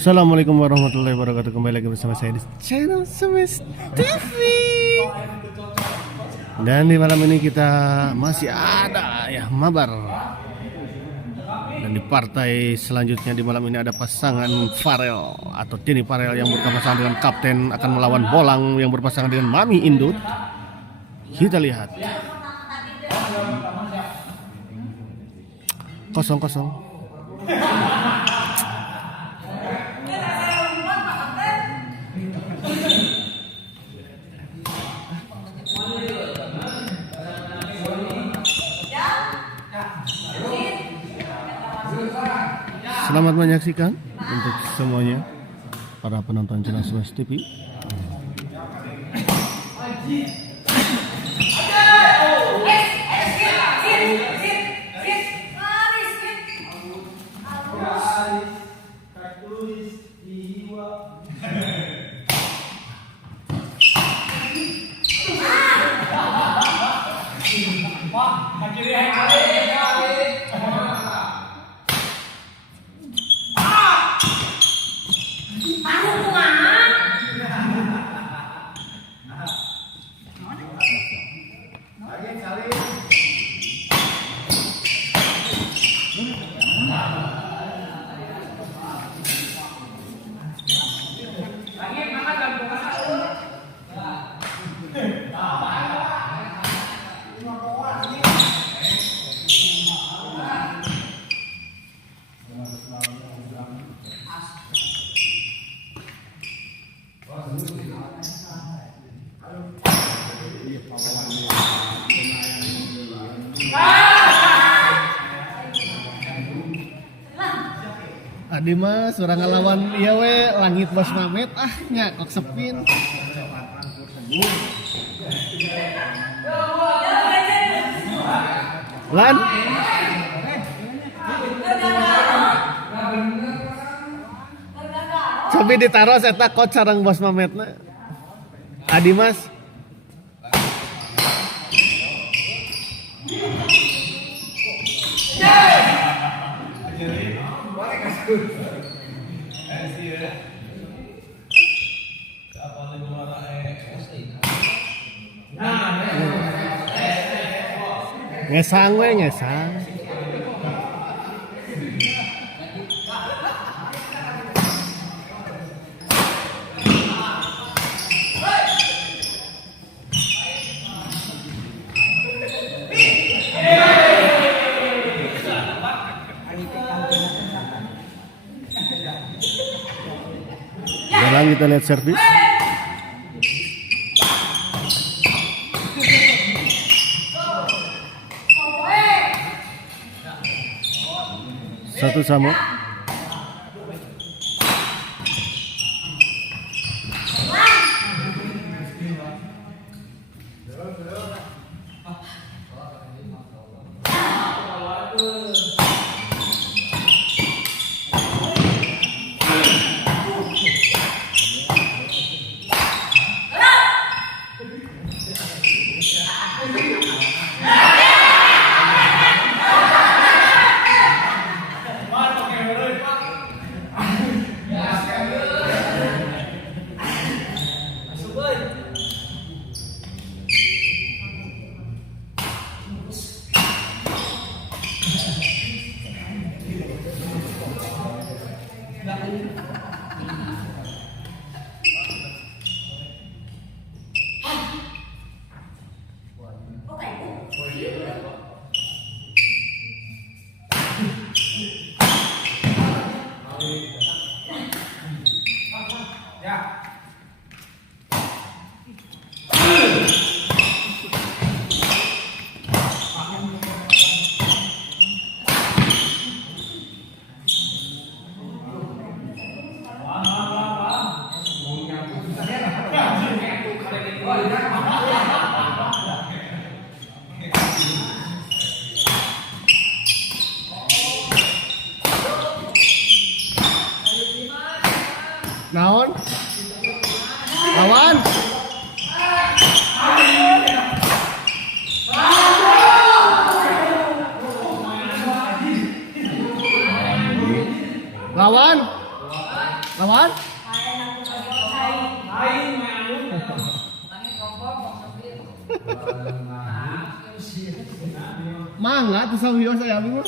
Assalamualaikum warahmatullahi wabarakatuh. Kembali lagi bersama saya di channel Semes TV. Dan di malam ini kita masih ada ya mabar. Dan di partai selanjutnya di malam ini ada pasangan Farel atau Denny Farel yang berpasangan dengan Kapten akan melawan Bolang yang berpasangan dengan Mami Indut. Kita lihat. Kosong-kosong. Selamat menyaksikan untuk semuanya para penonton channel Semes TV. Adi mas, orang ngelawan iya we langit bos Mamet nya kok sepin. Lan coba ditaruh saya kot sarang bos Mametna. Adi mas ngesang we ngesang. Sekarang kita lihat servis. Satu sama. Naon? Lawan? Lawan? Mangga tuh sawiyo saya bingung.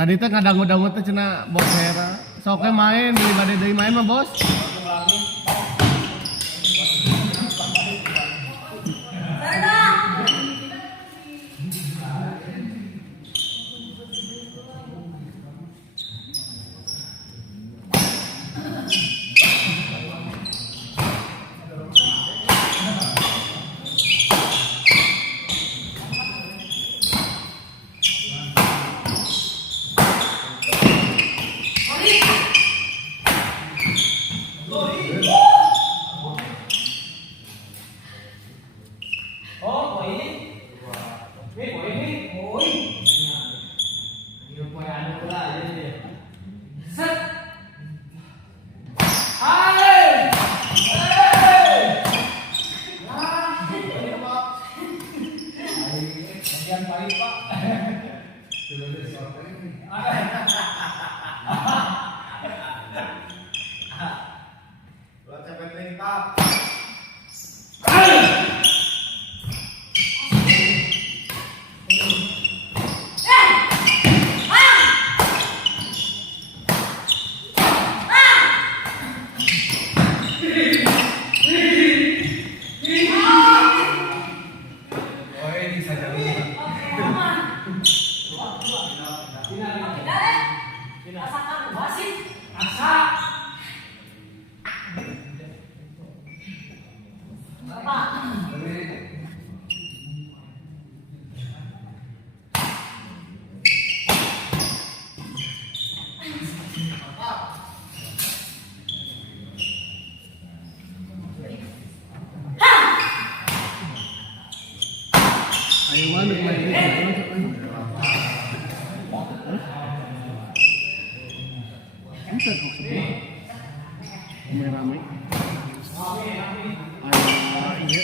Tadi teh ngadangu-dangu teh cenah bos Hera. Sok main di bade deui main mah bos. Ayo mana kemarin? Rame-rame. Iya.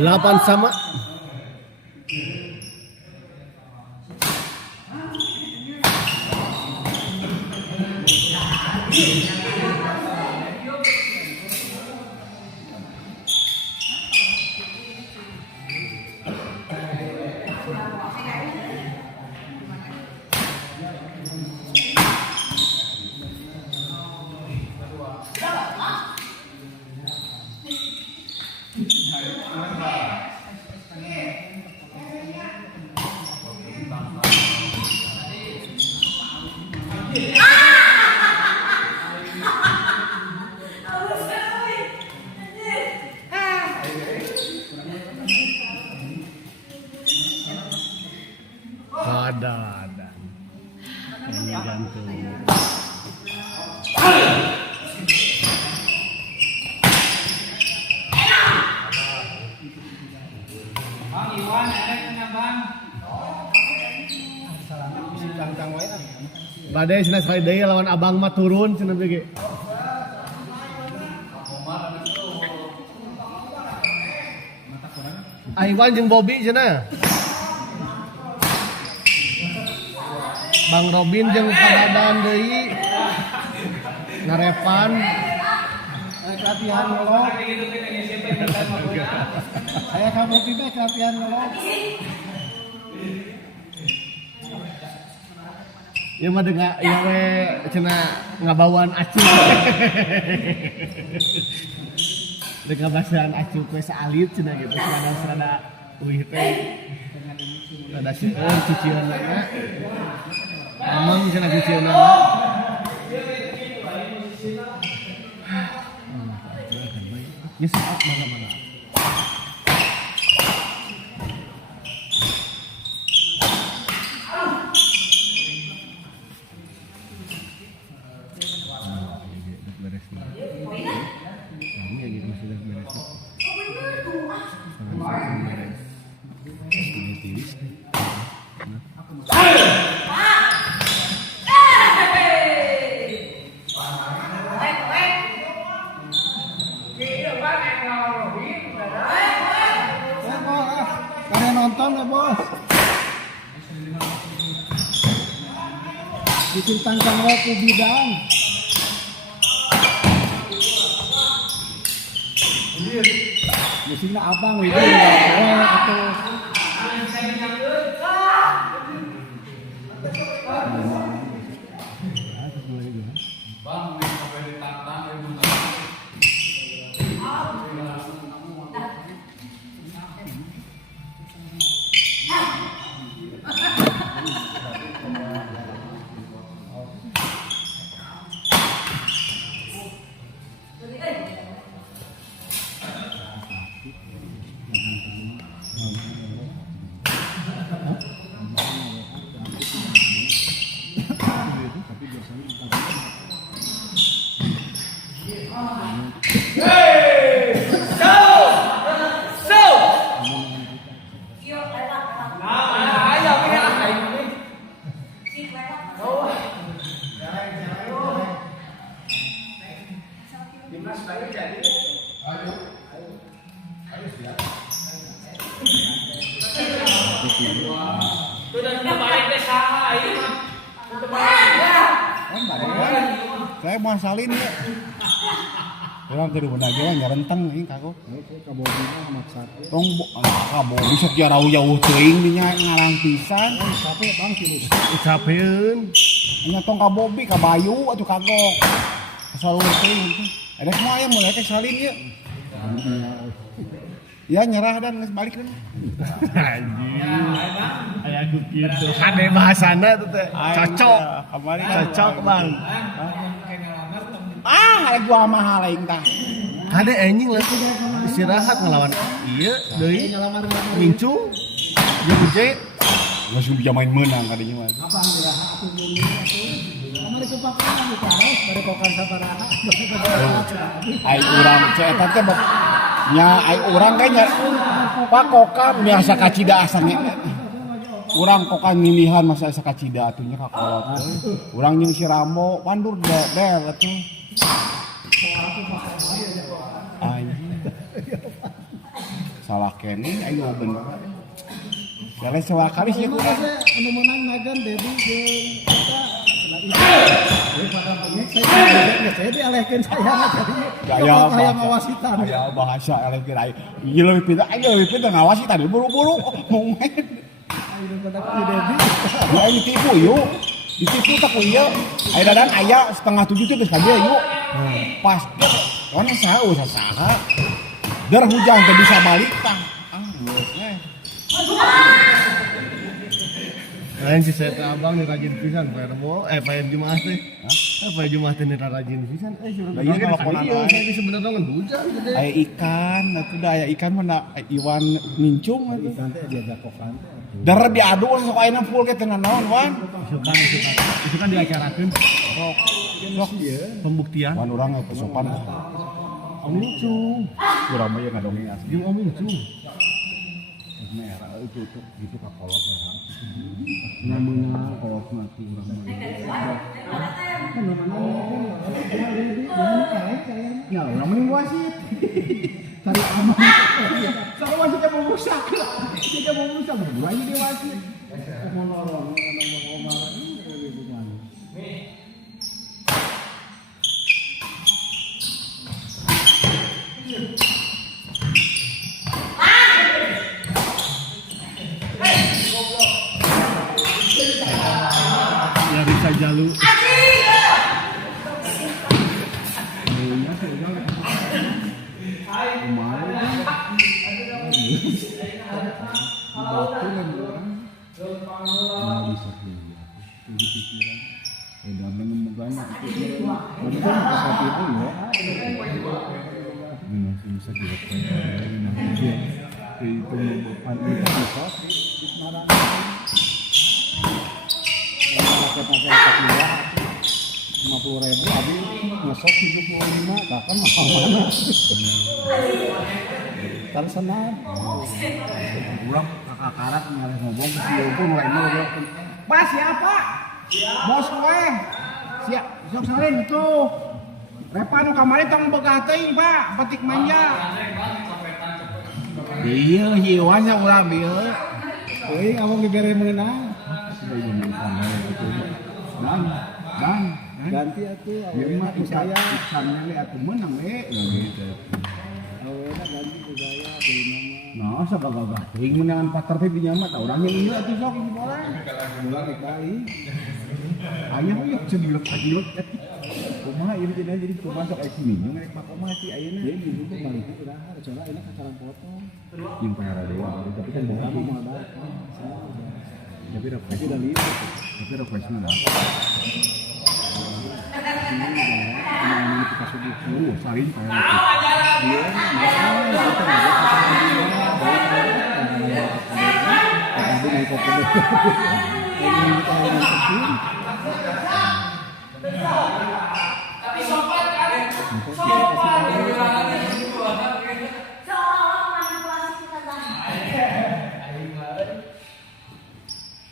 8 sama. Ada. Ini gantung. Bang Iwan, ada kena bang. Badai cenah sekali deui lawan abang mah turun cenah bege. Iwan jeung Bobby cenah. Bang Robin jeung Padadan deui. Ngarepan. Latihan ngelok. Saya kamu tiba latihan ngelok. Ya mah dengar ya we cenah ngabawaan acuh. Dengan bahasaan acuh we saalit cenah gitu. Serada euih teh. Rada seueur cicieunna. Amang cenah cicieunna. Ya saat mana-mana. Kalian nonton nggak bos? Diceritakan waktu bidang. Biasanya abang itu atau saya mau salin ya. Orang ke rumah aja nggak renteng ini kaku. Kabobinya maksa. Tong kabobi sok jauh teuing dinya ngarang pisan. Capek bang sih. Capeun. Nya tong kabobi kabayu atuh kagok. Selalu teuing. Ada semua aya mulai teh salin ya. Ya nyerah dan balik kan. Anjing. Aya ku kitu. Hade bahasana teh teh. Cocok. Cocok bang. Ada gua mahal aing tah. Hade anjing lah istirahat ngelawan ieu deui mincung jeung Uje. Geus bisa main menang kadinya mah. Abang iraha atuh mundur atuh. Kamari kepakean di taros bare kokan sabaraha. Ai urang ce eta teh nya ai urang teh nya pakokan biasa kacida asalnya. Urang kokan nilihan masa asa kacida atunya kakolot. Urang jeung si Ramo pandur der atuh. salah kene ayo bener. Kali sewakali sih Kumaha aku. anu menang nagan Dedi jeung eta setelah itu. Daripada pengek saya dialehkeun saya jadi Gaya yang ngawasitan. Gaya bahasa elektrik ayo. Iya lebih pintar ngawasi tadi buru-buru mau main. Ayo daripada ku Dedi. Ya ditipu yuk. Ditipu tak ieu. Aya dadan aya 6:30 teh geus kabeh yuk. Pas karena saha. Der hujan teh bisa balik tah. Geus we. Lain si saya abang nih rajin pisan Pak Jumaah teh. Pak Jumaah teh nih rajin pisan. Suruh Lah iya kan teleponan iya wae. saya di sebenarnya kan hujan gede. Aya ikan, atuh da aya ikan mana Iwan mincung atuh. Nanti diajak kokan teh. Der diadu sok ayeuna full ke teh naon wan. Itu kan diacarakeun Sok ieu. pembuktian. Wan urang kesopan. Om Incung, Urang mah ieu ngadongeng asli. jeung Om Incung. Merah itu gitu ka kolot merah. Namanya kolot mati urang mah. Kan ya urang mah wasit. Cari aman. Sama wasitnya mau rusak. Dia mau rusak berdua aja dia wasit. Mau lorong ngomong gitu kan. Ya bisa jalu. Abi ngesok 75 bahkan mahal mana tersenat Urang kakak-karat nyari ngomong ke si pun mulai ngobrol. Pak siapa? Bos gue siap sok salin itu Repa nu kamari tong begah teuing Pak petik manja Iya, hieuan sa urang dieu. euy ngomong dibere meunang Dan ganti atuh ieu mah awena saya ikannya le atuh meunang we gitu. awena ganti ku saya deui nama Nah, sagagagah teuing meunangan pater teh di nyamat urang yang ieu atuh sok di bola. mulai dikali Aya we cedilek cedilek. Kumaha ieu jadi kumaha sok aya minum rek Pak Kumaha ti ayeuna. dia gitu tuh balik itu dah coba ini kacaran potong Jeung pahara dewa tapi kan bola kamu mah mau ada tapi tapi udah lihat refresh mah dah. ini kita subuh Salin pahara. dia kita nggak kopi ini kita yang kecil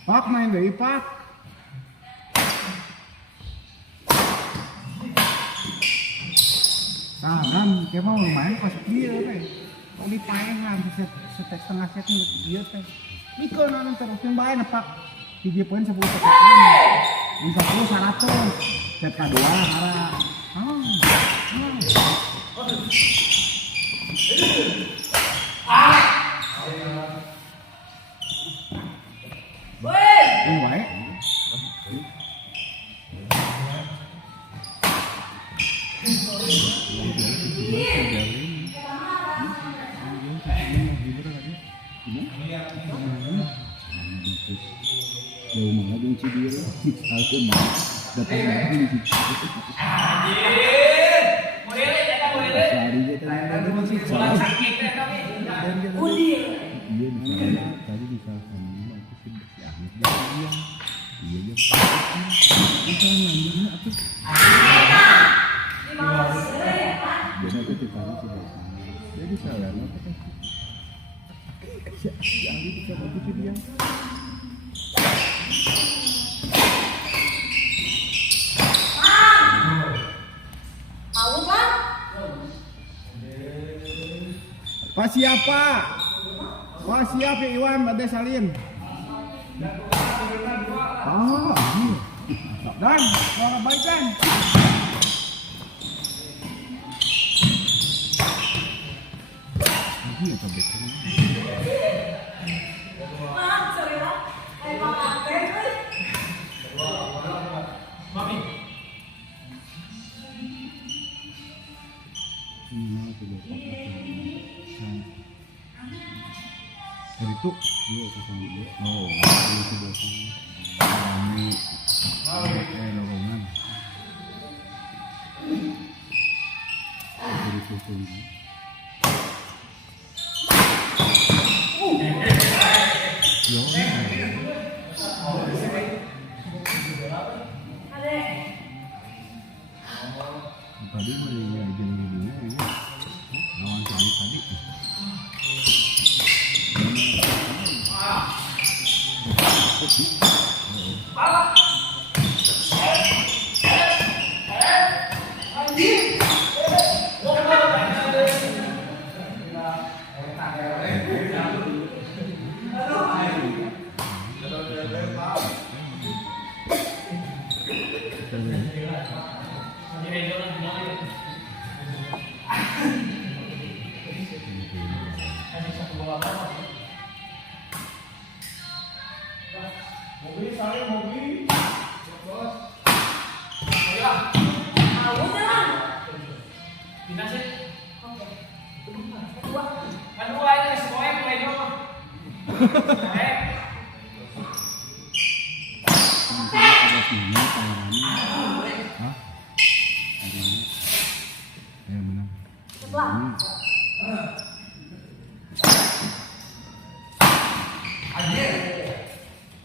Pak main deui Pak. Kan kayak mau lumayan pas dia teh. Kok dipaehan setek setengah set dia teh. Mikeun anu terusin bae nepak. Hiji poin 10 tekan. 40 100. Set kedua hara. Ini baik. jauh mana jeung Cibiru aku mah datang lagi di situ sehari kita ada masih iya di sana tadi di salah sana aku sih bersih akhir iya iya itu ngambilnya aku biasa aku ditanya sih jadi salah apa kan si Andi bisa begitu dia Pak siapa? Wah siap ya Iwan, ada salin. Oh, iya. Dan, kalau baikan. Iya, coba. Dari itu, iya kosong dulu. Oh, itu bosan. Ini, dorongan. Dari itu ini. Yo. Tadi mau diajarin dulu ini. Lawan tadi.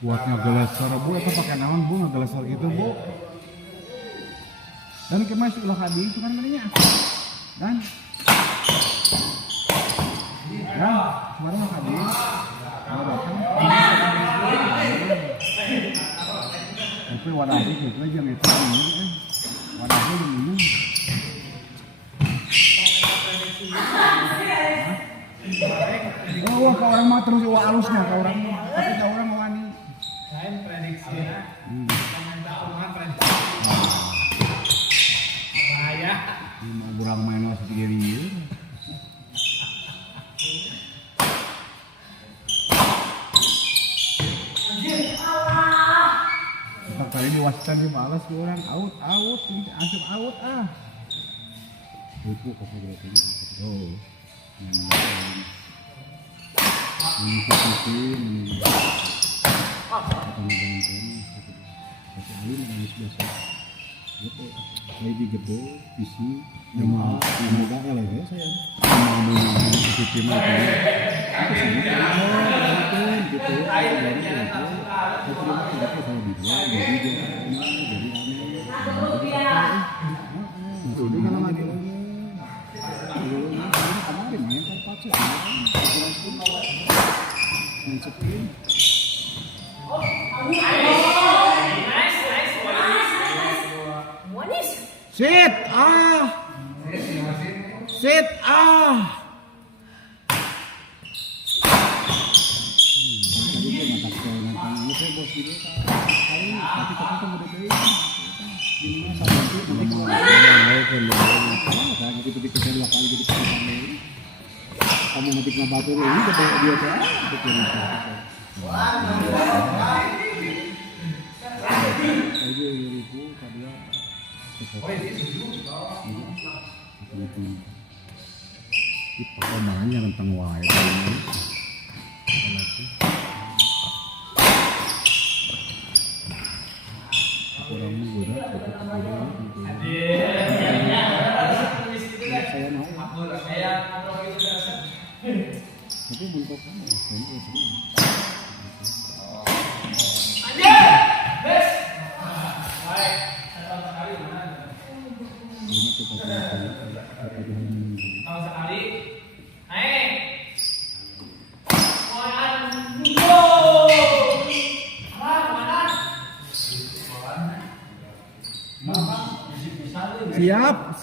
Buat ngegelesor bu, itu pakai naon bu ngegelesor gitu bu. Dan kemas ulah habis itu kan tadinya. Dan ya, kemarin mah habis. Kalau datang, tapi wadahnya gitu aja gitu ini kan. Wadahnya begini. Oh, ke orang mah terus halusnya ke orang. Tapi ke orang mau ani. Saya prediksinya. Jangan prediksi. Bahaya. Mau kurang main was 3 ribu. Tetap kali diwasikan di malas ke orang out, asap out ah. Itu kok berarti. Oh. Ini lagi gede, visi, nama muda lah ya saya. Nama visi mah itu gitu. Sit ah. Kamu ngetik ngebatur ini ke dia tuh perkembangannya tentang wae kurang murah saya mau tapi bentuk kamu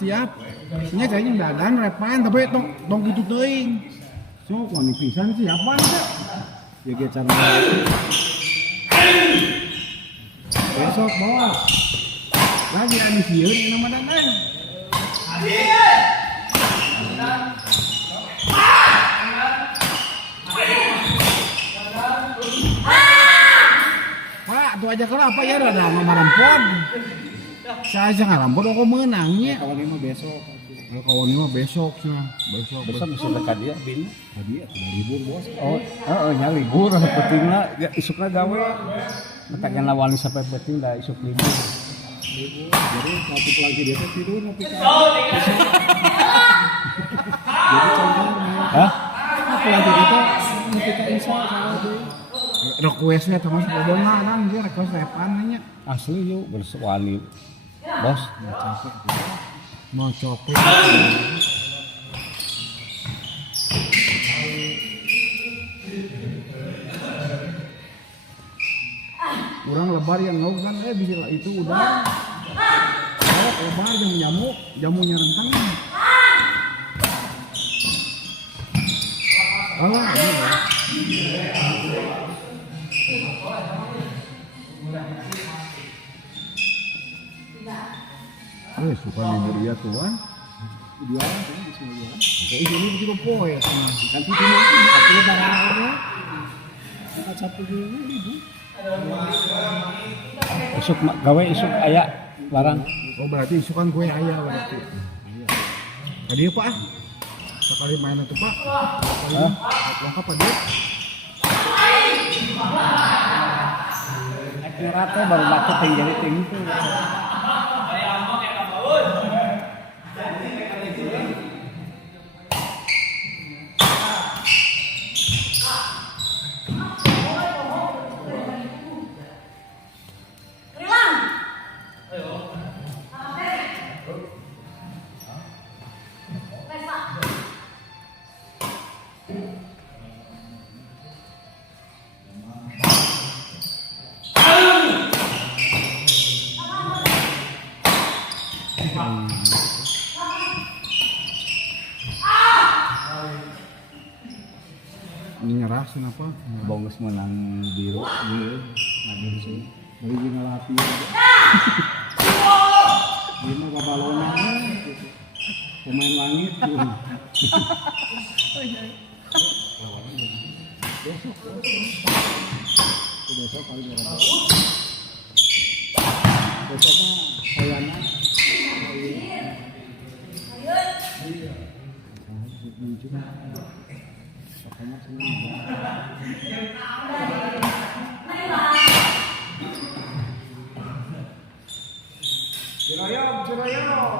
siap. Ini kayaknya dadan repan tapi tong gitu teuing. So, kuning pisan siapa nih? Ya gecan. Besok bos. Lagi ada sieun nama dan Pak, tuh aja kenapa ya ada ngarampon. Saya aja ngarampon kok menangnya. Kawan ini mah besok. Kawan ini mah besok sih. Besok bisa dekat dia bin. Tadi ya sudah libur bos. Oh, nya libur pentingna isukna gawe. Matakan lawan sampai penting da isuk libur. Jadi satu lagi dia tidur nanti kan. Jadi contoh. Hah? Apa lagi kita nanti kan insya Allah deh. Requestnya termasuk bodongan kan dia request repannya. Asli yuk bersuali. Bos, Capek juga. Mau copet. Orang lebar yang ngau kan bisa itu udah. Kalau lebar yang nyamuk, jamunya rentang. Alah, suka libur ya tuan. Ideal kan di sini ya. Ini juga poe. Nanti cuma aku lebaran. Kita satu dulu. isuk gawe isuk aya larang. Oh berarti isu kan gue ayah berarti. Tadi Pak, sekali main itu Pak. Lengkap Pak dia. Rata baru batu tinggi tinggi. Ini nyerah kenapa? Bongus menang biru Ngadir sih. Beli juga latih. Dia mah babalona gitu. Pemain langit gitu. Besok kali berapa? Besoknya sayana. Ciroyom.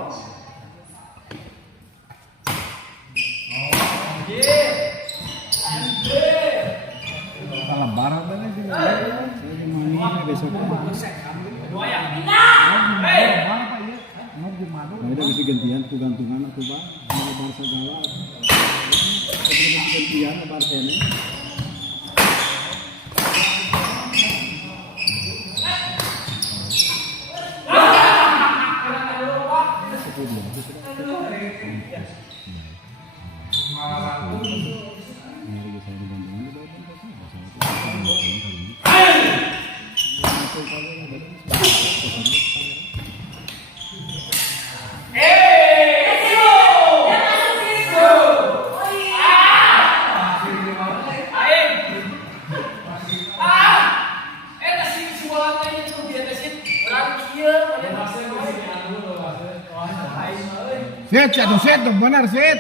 Salah barat dan sih. Saya mana besok. Ada bisa gantian tuh gantungan aku Pak. Mau bar segala. Gantian bar ini. Set, benar set.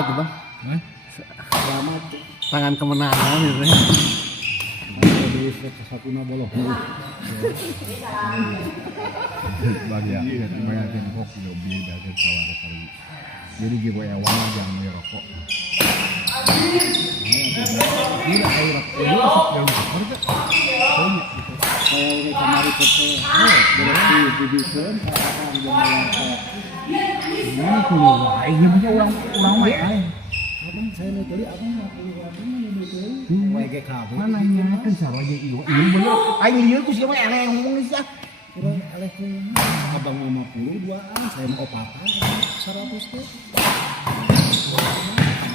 selamat tuh Bang. Selamat. Tangan kemenangan gitu ya. Jadi satu boloh. Bagi ya, banyak timpok lebih dari sawah kali. Jadi giveaway awalnya jangan merokok. Ini air rokok dulu asap dalam kamar kan? Banyak gitu. Kayak kemarin foto, berarti dibikin akan jadi ini keluar. Ini punya orang main. Abang saya mau beli, abang mau beli WGK. Mana nyakan sawah yang iwa? Ini bener. Aing lieur ku siapa aneh yang ngomong sih. Kurang aleh ku. Abang 50 duaan, saya mau opatan 100 teh.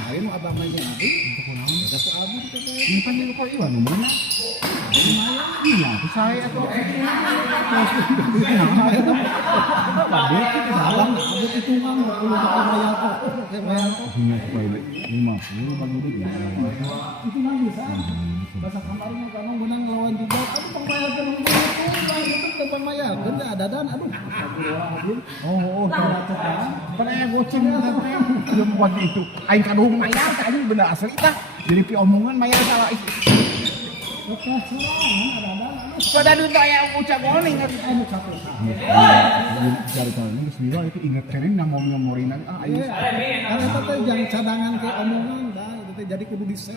Kemarin abang main abi, untuk naon? Ada ku abi kita. Ini pan yang kok iwa nomorna. Iya, saya tuh. Bade kita dalam, ada hitungan 20 bayar kok. Bayar kok. Punya supaya 50 bagi dia. Itu nang bisa. Bahasa kemarin kan menang lawan juga. Aduh pembayar kan itu depan maya. Kan ada dan aduh. Oh, kan. Kan aya goceng kan. Belum buat itu. Aing kaduhung mayar tadi benda asli tah. Jadi pi omongan mayar salah itu. Pada dulu yang ucap goling kan cari tahu ini semua itu ingat kering ngomong-ngomongin ayo karena itu jangan cadangan kayak omongan dah itu jadi kudu di set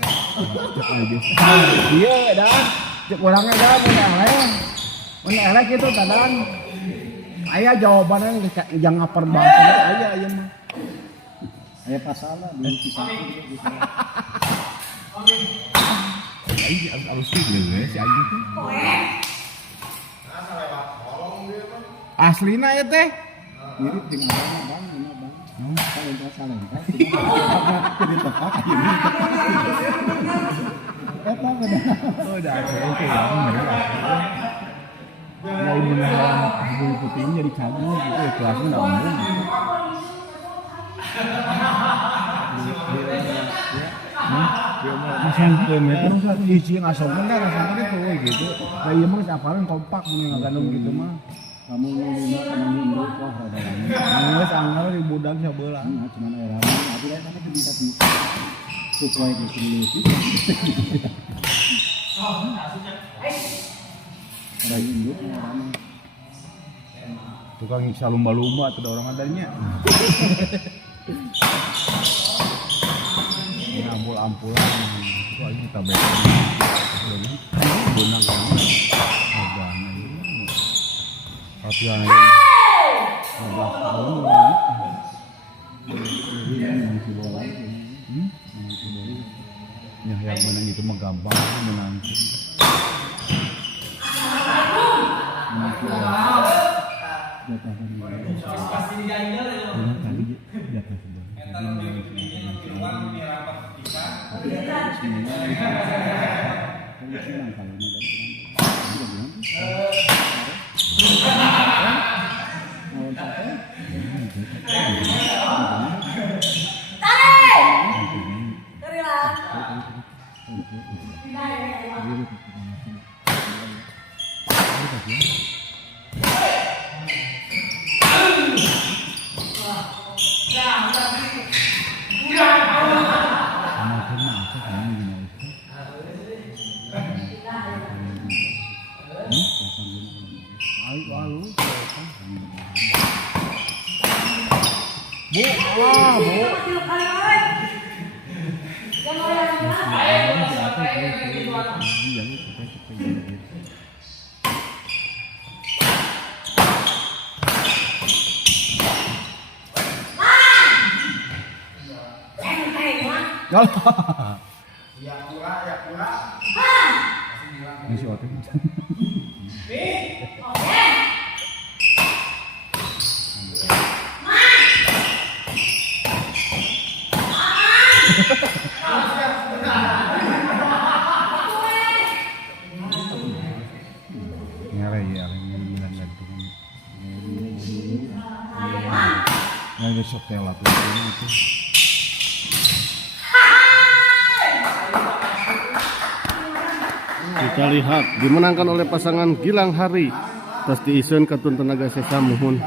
iya dah orangnya dah mun eleh gitu tadang aya jawabannya jangan ngapar bangsa aya mah aya pasalah belum bisa Aing harus gitu ya si Aing tuh. Aslina ya teh. Mirip dengan Bang, ini Bang. Kalau enggak salah kan. Jadi tepat ini. Apa kada? Oh, udah oke ya, bener. Mau menahan ibu putihnya jadi cabul gitu ya kelasnya enggak umum. Masang kilometer satu hiji ngasongkeun dah rasanya itu gitu. Lah ieu mah saparan kompak mun ngagandung gitu mah. Kamu ngomongna kana Indo wah rada. Geus anggar di budak sabeula. Nah, cuman aya rame. Tapi lain kana bisa supaya gitu leutik. Ada Indo rame. Tukang nyiksa lumba-lumba tuh orang adanya. Ampul-ampulan itu aja kita baca ini benang harganya ini latihan aja 15 tahun ini masih bola ya yang menang itu mah gampang menang Ya pura. Ini si Otek. Ngare ya, ini bilang gantung. Nah, besok tela tuh itu. Kita lihat dimenangkan oleh pasangan Gilang Hari atas diisuin Ketun Tenaga Sesa Muhun.